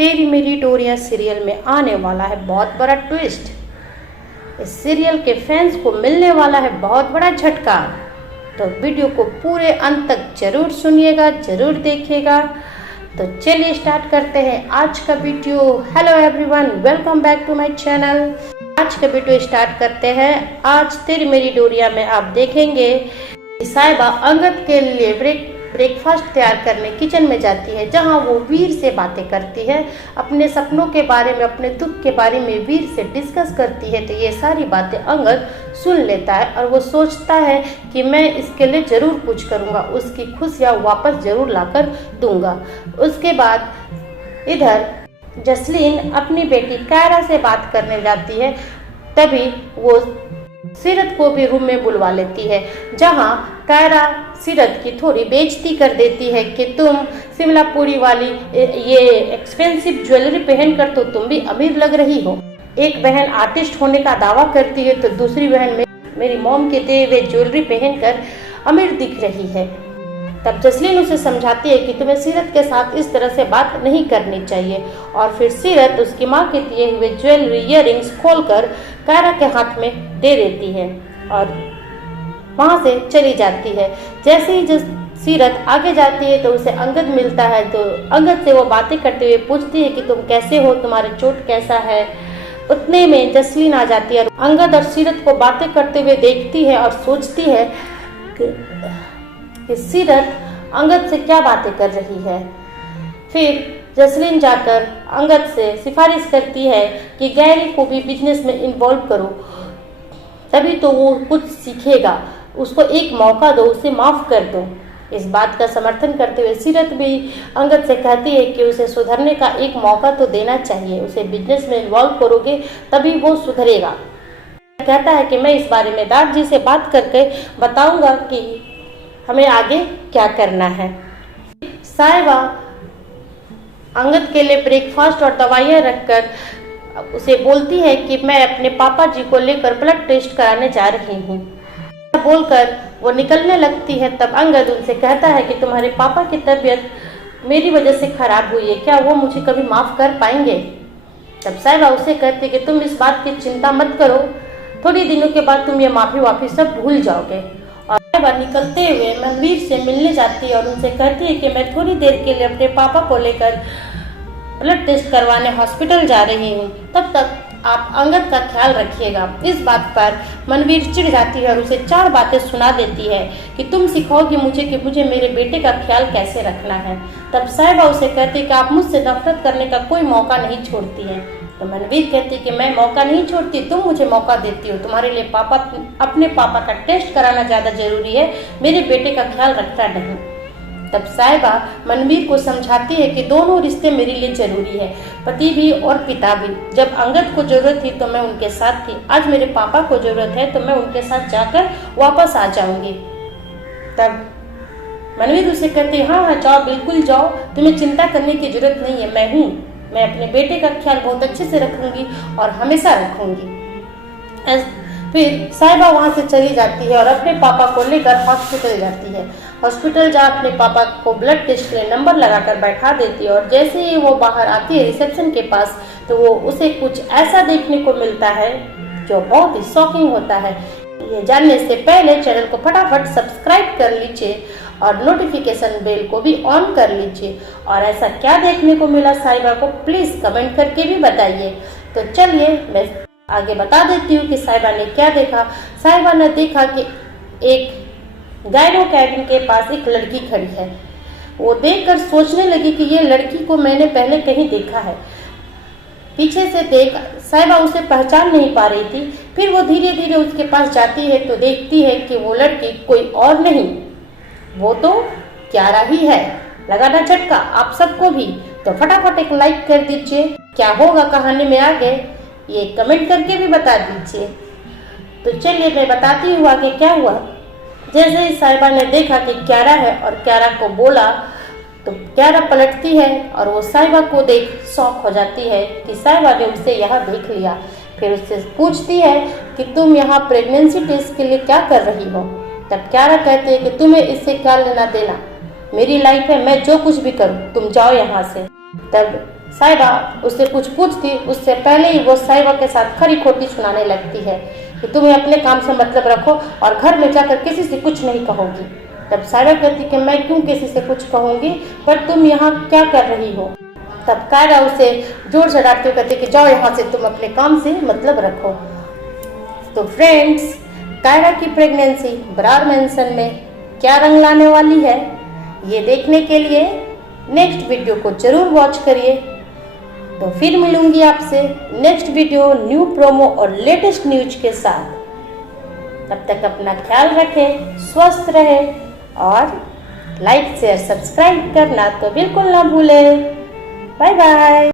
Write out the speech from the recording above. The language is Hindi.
तेरी मेरी डोरियां सीरियल में आने वाला है बहुत बड़ा ट्विस्ट। इस सीरियल के फैंस को मिलने वाला है बहुत बड़ा झटका। तो वीडियो को पूरे अंत तक जरूर सुनिएगा, जरूर देखिएगा। तो चलिए स्टार्ट करते हैं आज का video. Hello everyone, welcome back to my channel. आज का वीडियो स्टार्ट करते हैं। आज तेरी मेरी डोरिया में आप देखेंगे कि साहिबा अंगद के लिए ब्रेकफास्ट तैयार करने किचन में जाती है, जहां वो वीर से बातें करती है, अपने सपनों के बारे में, अपने दुख के बारे में वीर से डिस्कस करती है। तो ये सारी बातें अंगद सुन लेता है और वो सोचता है कि मैं इसके लिए जरूर कुछ करूँगा, उसकी खुशियाँ वापस जरूर लाकर दूंगा। उसके बाद इधर जसलीन अपनी बेटी कायरा से बात करने जाती है, तभी वो सीरत को भी रूम में बुलवा लेती है, जहां कायरा सीरत की थोड़ी बेइज्जती कर देती है कि तुम शिमला पूरी वाली ये एक्सपेंसिव ज्वेलरी पहनकर तो तुम भी अमीर लग रही हो। एक बहन आर्टिस्ट होने का दावा करती है तो दूसरी बहन मेरी मॉम के दिए हुए ज्वेलरी पहनकर अमीर दिख रही है। तब जसलीन उसे समझाती है कि तुम्हें सीरत के साथ इस तरह से बात नहीं करनी चाहिए, और फिर सीरत उसकी माँ के दिए हुए ज्वेलरी इयररिंग्स खोलकर कायरा के हाथ में दे देती है और वहां से चली जाती है। जैसे ही सीरत आगे जाती है तो उसे अंगद मिलता है, तो अंगद से वो बातें करते हुए पूछती है कि तुम कैसे हो, तुम्हारा चोट कैसा है। उतने में जसलीन आ जाती है, अंगद और सीरत को बातें करते हुए देखती है और सोचती है कि सीरत अंगद से क्या बातें कर रही है। फिर जसलीन जाकर अंगद से सिफारिश करती है कि गैरी को भी बिजनेस में इन्वॉल्व करो, तभी तो वो कुछ सीखेगा, उसको एक मौका दो, उसे माफ कर दो। इस बात का समर्थन करते हुए सीरत भी अंगद से कहती है कि उसे सुधरने का एक मौका तो देना चाहिए, उसे बिजनेस में इन्वॉल्व करोगे तभी वो सुधरेगा। कहता है कि मैं इस बारे में दाद जी से बात करके बताऊंगा कि हमें आगे क्या करना है। साहिबा अंगद के लिए ब्रेकफास्ट और दवाइयाँ रखकर उसे बोलती है कि मैं अपने पापा जी को लेकर ब्लड टेस्ट कराने जा रही हूँ। बोलकर वो निकलने लगती है, तब अंगद उनसे कहता है कि तुम्हारे पापा की तबीयत मेरी वजह से खराब हुई है, क्या वो मुझे कभी माफ कर पाएंगे। तब साहिबा उसे कहती है कि तुम इस बात की चिंता मत करो, थोड़ी दिनों के बाद तुम ये माफी सब भूल जाओगे। और साहिबा निकलते हुए मनवीर से मिलने जाती है और उनसे कहती है कि मैं थोड़ी देर के लिए अपने पापा को लेकर ब्लड टेस्ट करवाने हॉस्पिटल जा रही हूँ, तब तक आप अंगद का ख्याल रखिएगा। इस बात पर मनवीर चिढ़ जाती है और उसे 4 बातें सुना देती है कि तुम सिखाओगी मुझे कि मुझे मेरे बेटे का ख्याल कैसे रखना है। तब साहिबा उसे कहती है कि आप मुझसे नफरत करने का कोई मौका नहीं छोड़ती हैं। तो मनवीर कहती है कि मैं मौका नहीं छोड़ती, तुम मुझे मौका देती हो, तुम्हारे लिए अपने पापा का टेस्ट कराना ज्यादा जरूरी है, मेरे बेटे का ख्याल रखना नहीं। तब साहिबा मनवीर को समझाती है कि दोनों रिश्ते मेरे लिए जरूरी है, पति भी और पिता भी। जब अंगद को जरूरत थी तो मैं उनके साथ थी, आज मेरे पापा को जरूरत है तो मैं उनके साथ जाकर वापस आ जाऊंगी। तब मनवीर उसे कहते हैं हाँ जाओ, बिल्कुल जाओ, तुम्हें चिंता करने की जरूरत नहीं है, मैं हूँ, मैं अपने बेटे का ख्याल बहुत अच्छे से रखूंगी और हमेशा रखूंगी। फिर साहिबा वहां से चली जाती है और अपने पापा को लेकर हॉस्पिटल जाती है। हॉस्पिटल जा अपने पापा को ब्लड टेस्ट के लिए नंबर लगाकर बैठा देती है और जैसे ही वो बाहर आती है रिसेप्शन के पास, तो वो उसे कुछ ऐसा देखने को मिलता है जो बहुत ही शॉकिंग होता है। ये जानने से पहले चैनल को फटाफट सब्सक्राइब कर लीजिए और नोटिफिकेशन बेल को भी ऑन कर लीजिए। और ऐसा क्या देखने को मिला साहिबा को, प्लीज कमेंट करके भी बताइए। तो चलिए मैं आगे बता देती हूँ कि साहिबा ने क्या देखा। साहिबा ने देखा कि एक गायनो कैबिन के पास एक लड़की खड़ी है। वो देखकर सोचने लगी कि ये लड़की को मैंने पहले कहीं देखा है। पीछे से देख साहिबा उसे पहचान नहीं पा रही थी। फिर वो धीरे धीरे उसके पास जाती है तो देखती है कि वो लड़की कोई और नहीं, वो तो क्यारा ही है। लगाना झटका आप सबको भी, तो फटाफट एक लाइक कर दीजिए। क्या होगा कहानी में आगे ये कमेंट करके भी बता दीजिए। तो चलिए मैं बताती हूँ आगे क्या हुआ। जैसे ही साहिबा ने देखा कि क्यारा है और क्यारा को बोला, तो क्यारा पलटती है और वो साहिबा को देख शॉक हो जाती है कि साहिबा ने उसे यहाँ देख लिया। फिर उससे पूछती है कि तुम यहाँ प्रेगनेंसी टेस्ट के लिए क्या कर रही हो। तब क्यारा कहती है कि तुम्हें इससे क्या लेना देना, मेरी लाइफ है, मैं जो कुछ भी करूँ, तुम जाओ यहाँ से। तब साहिबा उससे कुछ पूछती, उससे पहले ही वो साहिबा के साथ खरी खोटी सुनाने लगती है कि तुम्हें अपने काम से मतलब रखो और घर में जाकर किसी से कुछ नहीं कहोगी। तब साहिबा कहती कि मैं क्यों किसी से कुछ कहूँगी, पर तुम यहाँ क्या कर रही हो। तब कायरा उसे जोर से डांटते हुए कहती कि जाओ यहाँ से, तुम अपने काम से मतलब रखो। तो फ्रेंड्स, कायरा की प्रेगनेंसी बरार मेंशन में क्या रंग लाने वाली है, ये देखने के लिए नेक्स्ट वीडियो को जरूर वॉच करिए। तो फिर मिलूंगी आपसे नेक्स्ट वीडियो न्यू प्रोमो और लेटेस्ट न्यूज के साथ। तब तक अपना ख्याल रखें, स्वस्थ रहे और लाइक शेयर सब्सक्राइब करना तो बिल्कुल ना भूलें। Bye bye.